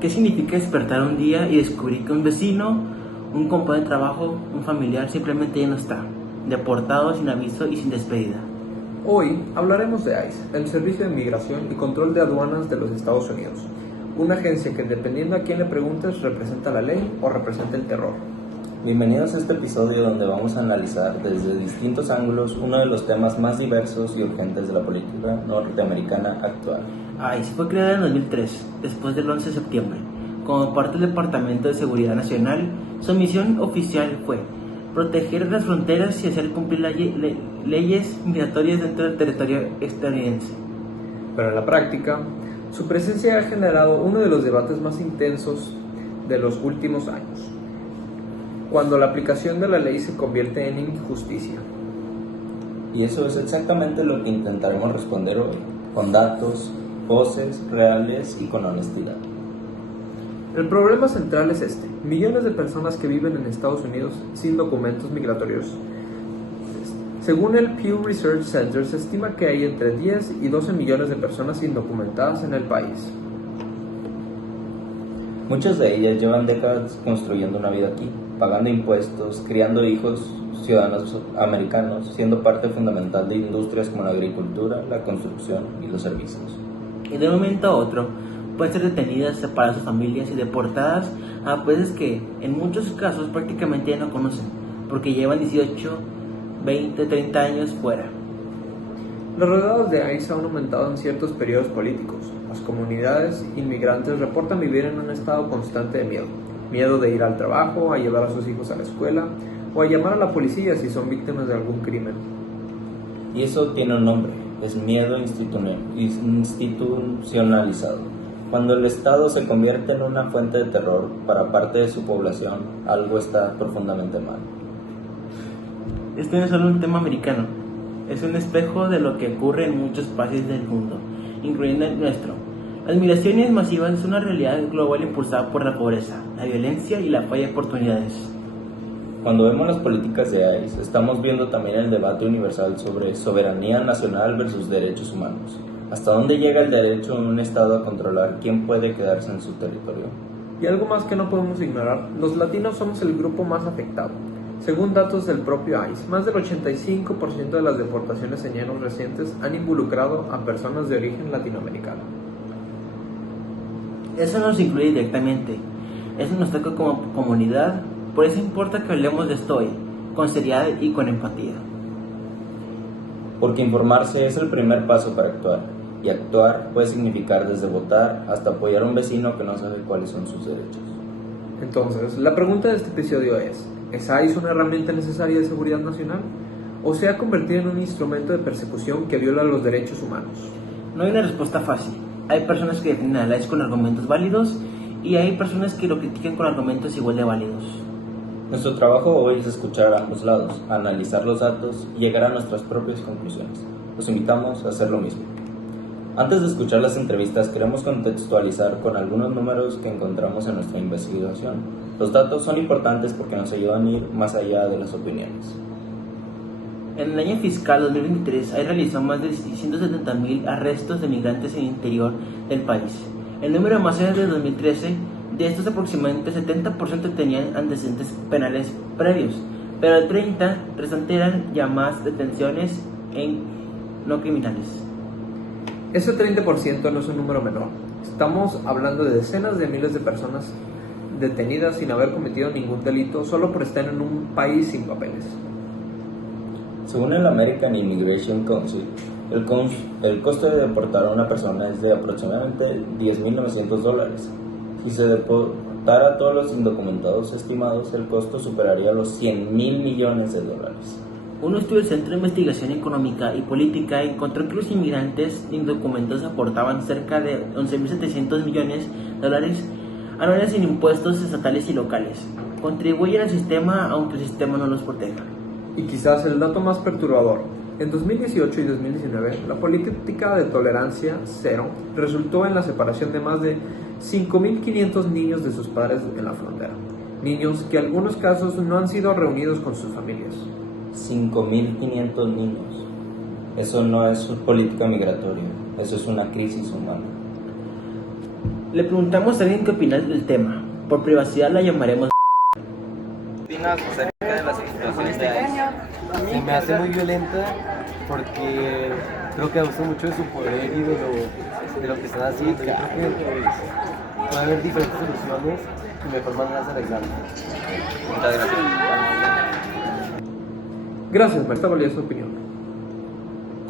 ¿Qué significa despertar un día y descubrir que un vecino, un compañero de trabajo, un familiar simplemente ya no está, deportado sin aviso y sin despedida? Hoy hablaremos de ICE, el Servicio de Migración y Control de Aduanas de los Estados Unidos, una agencia que, dependiendo a quién le preguntes, representa la ley o representa el terror. Bienvenidos a este episodio donde vamos a analizar desde distintos ángulos uno de los temas más diversos y urgentes de la política norteamericana actual. ICE fue creada en 2003, después del 11 de septiembre, como parte del Departamento de Seguridad Nacional. Su misión oficial fue proteger las fronteras y hacer cumplir leyes migratorias dentro del territorio estadounidense. Pero en la práctica, su presencia ha generado uno de los debates más intensos de los últimos años, cuando la aplicación de la ley se convierte en injusticia. Y eso es exactamente lo que intentaremos responder hoy, con datos, voces reales y con honestidad. El problema central es este: millones de personas que viven en Estados Unidos sin documentos migratorios. Según el Pew Research Center, se estima que hay entre 10 y 12 millones de personas indocumentadas en el país. Muchas de ellas llevan décadas construyendo una vida aquí, pagando impuestos, criando hijos ciudadanos americanos, siendo parte fundamental de industrias como la agricultura, la construcción y los servicios. Y de un momento a otro pueden ser detenidas, separadas de sus familias y deportadas a países que en muchos casos prácticamente ya no conocen, porque llevan 18, 20, 30 años fuera. Los rodeos de ICE han aumentado en ciertos periodos políticos. Las comunidades inmigrantes reportan vivir en un estado constante de miedo. Miedo de ir al trabajo, a llevar a sus hijos a la escuela o a llamar a la policía si son víctimas de algún crimen. Y eso tiene un nombre, es miedo institucionalizado. Cuando el Estado se convierte en una fuente de terror para parte de su población, algo está profundamente mal. Este no es solo un tema americano, es un espejo de lo que ocurre en muchos países del mundo, incluyendo el nuestro. Las migraciones masivas son una realidad global impulsada por la pobreza, la violencia y la falla de oportunidades. Cuando vemos las políticas de ICE, estamos viendo también el debate universal sobre soberanía nacional versus derechos humanos. ¿Hasta dónde llega el derecho de un Estado a controlar quién puede quedarse en su territorio? Y algo más que no podemos ignorar: los latinos somos el grupo más afectado. Según datos del propio ICE, más del 85% de las deportaciones en años recientes han involucrado a personas de origen latinoamericano. Eso nos incluye directamente, eso nos toca como comunidad, por eso importa que hablemos de esto hoy, con seriedad y con empatía. Porque informarse es el primer paso para actuar, y actuar puede significar desde votar hasta apoyar a un vecino que no sabe cuáles son sus derechos. Entonces, la pregunta de este episodio ¿es ICE una herramienta necesaria de seguridad nacional? ¿O se ha convertido en un instrumento de persecución que viola los derechos humanos? No hay una respuesta fácil. Hay personas que defienden a la ICE con argumentos válidos y hay personas que lo critican con argumentos igual de válidos. Nuestro trabajo hoy es escuchar a ambos lados, analizar los datos y llegar a nuestras propias conclusiones. Los invitamos a hacer lo mismo. Antes de escuchar las entrevistas, queremos contextualizar con algunos números que encontramos en nuestra investigación. Los datos son importantes porque nos ayudan a ir más allá de las opiniones. En el año fiscal 2023, ICE realizó más de 170,000 arrestos de migrantes en el interior del país. El número más allá de 2013, de estos aproximadamente 70% tenían antecedentes penales previos, pero el 30% restante eran llamadas detenciones en no criminales. Ese 30% no es un número menor. Estamos hablando de decenas de miles de personas detenidas sin haber cometido ningún delito solo por estar en un país sin papeles. Según el American Immigration Council, el costo de deportar a una persona es de aproximadamente $10,900. Si se deportara a todos los indocumentados estimados, el costo superaría los $100,000 millones. Un estudio del Centro de Investigación Económica y Política encontró que los inmigrantes indocumentados aportaban cerca de $11,700 millones anuales en impuestos estatales y locales. Contribuyen al sistema aunque el sistema no los proteja. Y quizás el dato más perturbador: en 2018 y 2019, la política de tolerancia cero resultó en la separación de más de 5.500 niños de sus padres en la frontera. Niños que en algunos casos no han sido reunidos con sus familias. 5.500 niños. Eso no es política migratoria, eso es una crisis humana. Le preguntamos a alguien qué opina del tema. Por privacidad la llamaremos. ¿Qué opinas acerca de la situación de ICE? Se me hace muy violenta porque creo que abusa mucho de su poder y de lo que están haciendo. Yo creo que puede haber diferentes soluciones y mejor maneras de arreglarlo. Muchas gracias. Gracias, por esta valiosa opinión.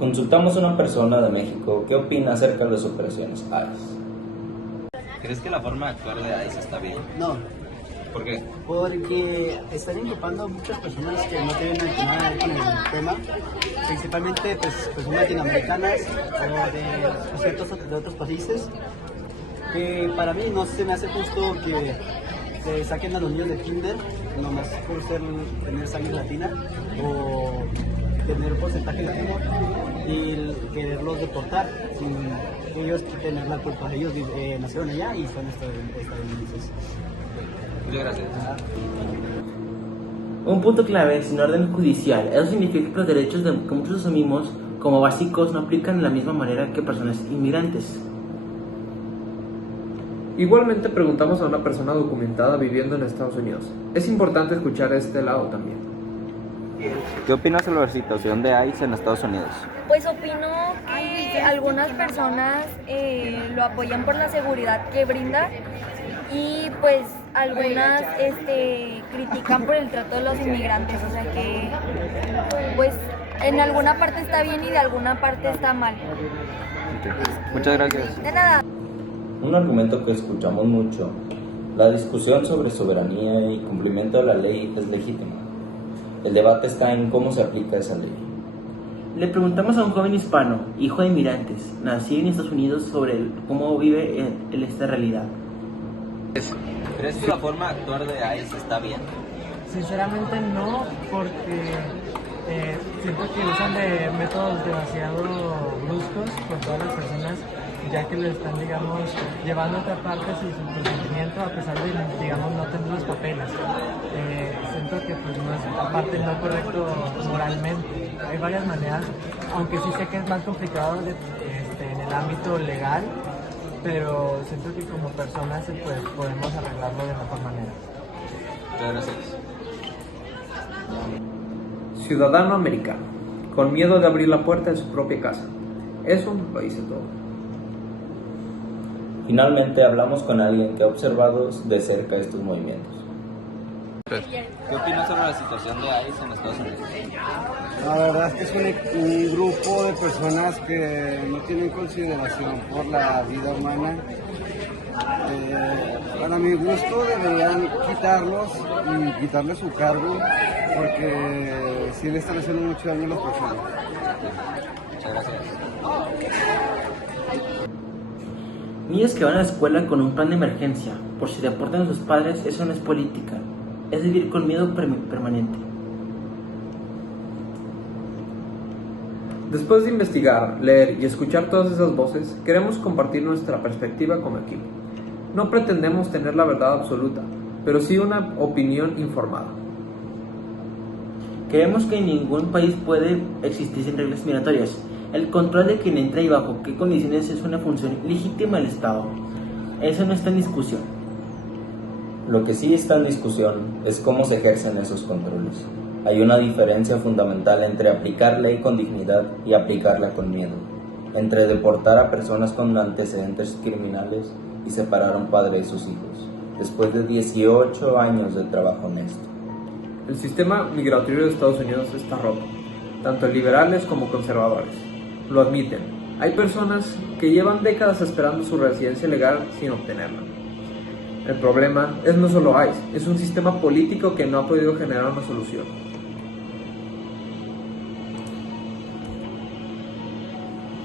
Consultamos a una persona de México que opina acerca de las operaciones ICE. ¿Crees que la forma de actuar de ICE está bien? No, ¿Por qué? porque están inculpando a muchas personas que no tienen nada que ver con el tema, principalmente pues, personas latinoamericanas o de otros países, que para mí no se me hace justo que se saquen a los niños de kinder, nomás por tener sangre latina o tener un porcentaje latino y quererlos deportar sin ellos tener la culpa. Ellos nacieron allá y son estadounidenses. Muchas gracias. Un punto clave sin orden judicial. Eso significa que los derechos que muchos asumimos como básicos no aplican de la misma manera que personas inmigrantes. Igualmente preguntamos a una persona documentada viviendo en Estados Unidos. Es importante escuchar este lado también. ¿Qué opinas sobre la situación de ICE en Estados Unidos? Pues opino que algunas personas lo apoyan por la seguridad que brinda y pues algunas critican por el trato de los inmigrantes, o sea que pues en alguna parte está bien y de alguna parte está mal. Muchas gracias. De nada. Un argumento que escuchamos mucho, la discusión sobre soberanía y cumplimiento de la ley es legítima. El debate está en cómo se aplica esa ley. Le preguntamos a un joven hispano, hijo de inmigrantes, nacido en Estados Unidos, sobre cómo vive en esta realidad. ¿Crees que la forma de actuar de ICE está bien? Sinceramente no, porque siento que usan de métodos demasiado bruscos con todas las personas, ya que lo están, digamos, llevando a otra parte sin su consentimiento, a pesar de, digamos, no tener los papeles. Siento que pues no es, aparte, no correcto moralmente. Hay varias maneras, aunque sí sé que es más complicado en el ámbito legal, pero siento que como personas pues podemos arreglarlo de mejor manera. Muchas gracias. Ciudadano americano, con miedo de abrir la puerta de su propia casa. Eso lo dice todo. Finalmente hablamos con alguien que ha observado de cerca estos movimientos. ¿Qué opinas sobre la situación de ICE en Estados Unidos? La verdad es que es un grupo de personas que no tienen consideración por la vida humana. Para mi gusto deberían quitarlos y quitarles su cargo porque sí le están haciendo mucho daño a las personas. Muchas gracias. Niños que van a la escuela con un plan de emergencia, por si deportan a sus padres, eso no es política, es vivir con miedo permanente. Después de investigar, leer y escuchar todas esas voces, queremos compartir nuestra perspectiva como equipo. No pretendemos tener la verdad absoluta, pero sí una opinión informada. Creemos que en ningún país puede existir sin reglas migratorias. El control de quién entra y bajo qué condiciones es una función legítima del Estado. Eso no está en discusión. Lo que sí está en discusión es cómo se ejercen esos controles. Hay una diferencia fundamental entre aplicar ley con dignidad y aplicarla con miedo, entre deportar a personas con antecedentes criminales y separar a un padre de sus hijos, después de 18 años de trabajo honesto. El sistema migratorio de Estados Unidos está roto, tanto liberales como conservadores. Lo admiten. Hay personas que llevan décadas esperando su residencia legal sin obtenerla. El problema es no solo ICE, es un sistema político que no ha podido generar una solución.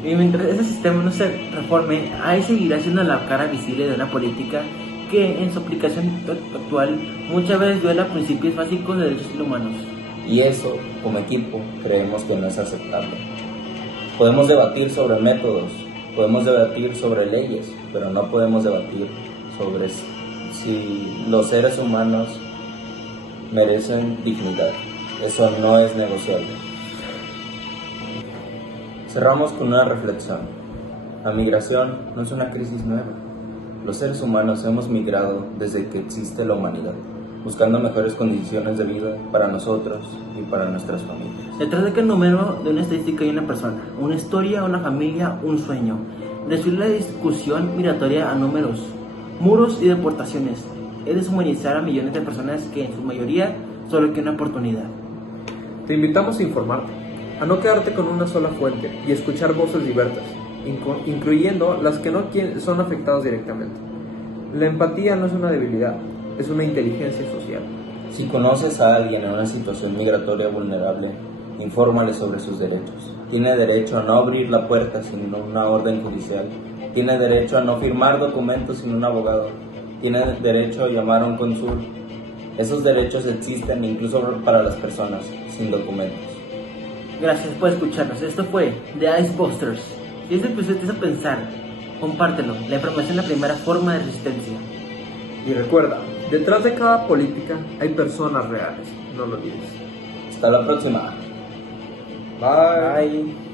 Y mientras ese sistema no se reforme, ahí seguirá siendo la cara visible de una política que en su aplicación actual muchas veces viola principios básicos de derechos humanos. Y eso, como equipo, creemos que no es aceptable. Podemos debatir sobre métodos, podemos debatir sobre leyes, pero no podemos debatir sobre si los seres humanos merecen dignidad. Eso no es negociable. Cerramos con una reflexión. La migración no es una crisis nueva, Los seres humanos hemos migrado desde que existe la humanidad, buscando mejores condiciones de vida para nosotros y para nuestras familias. Detrás de cada número de una estadística hay una persona, una historia, una familia, un sueño. Reducir la discusión migratoria a números, muros y deportaciones es deshumanizar a millones de personas que en su mayoría solo quieren una oportunidad. Te invitamos a informarte, a no quedarte con una sola fuente y escuchar voces diversas, incluyendo las que no son afectadas directamente. La empatía no es una debilidad, es una inteligencia social. Si conoces a alguien en una situación migratoria vulnerable, infórmale sobre sus derechos. Tiene derecho a no abrir la puerta sin una orden judicial. Tiene derecho a no firmar documentos sin un abogado. Tiene derecho a llamar a un cónsul. Esos derechos existen incluso para las personas sin documentos. Gracias por escucharnos. Esto fue The Icebusters. Si este episodio te hizo pensar, compártelo. La información es la primera forma de resistencia. Y recuerda, detrás de cada política hay personas reales. No lo olvides. Hasta la próxima. Bye. Bye.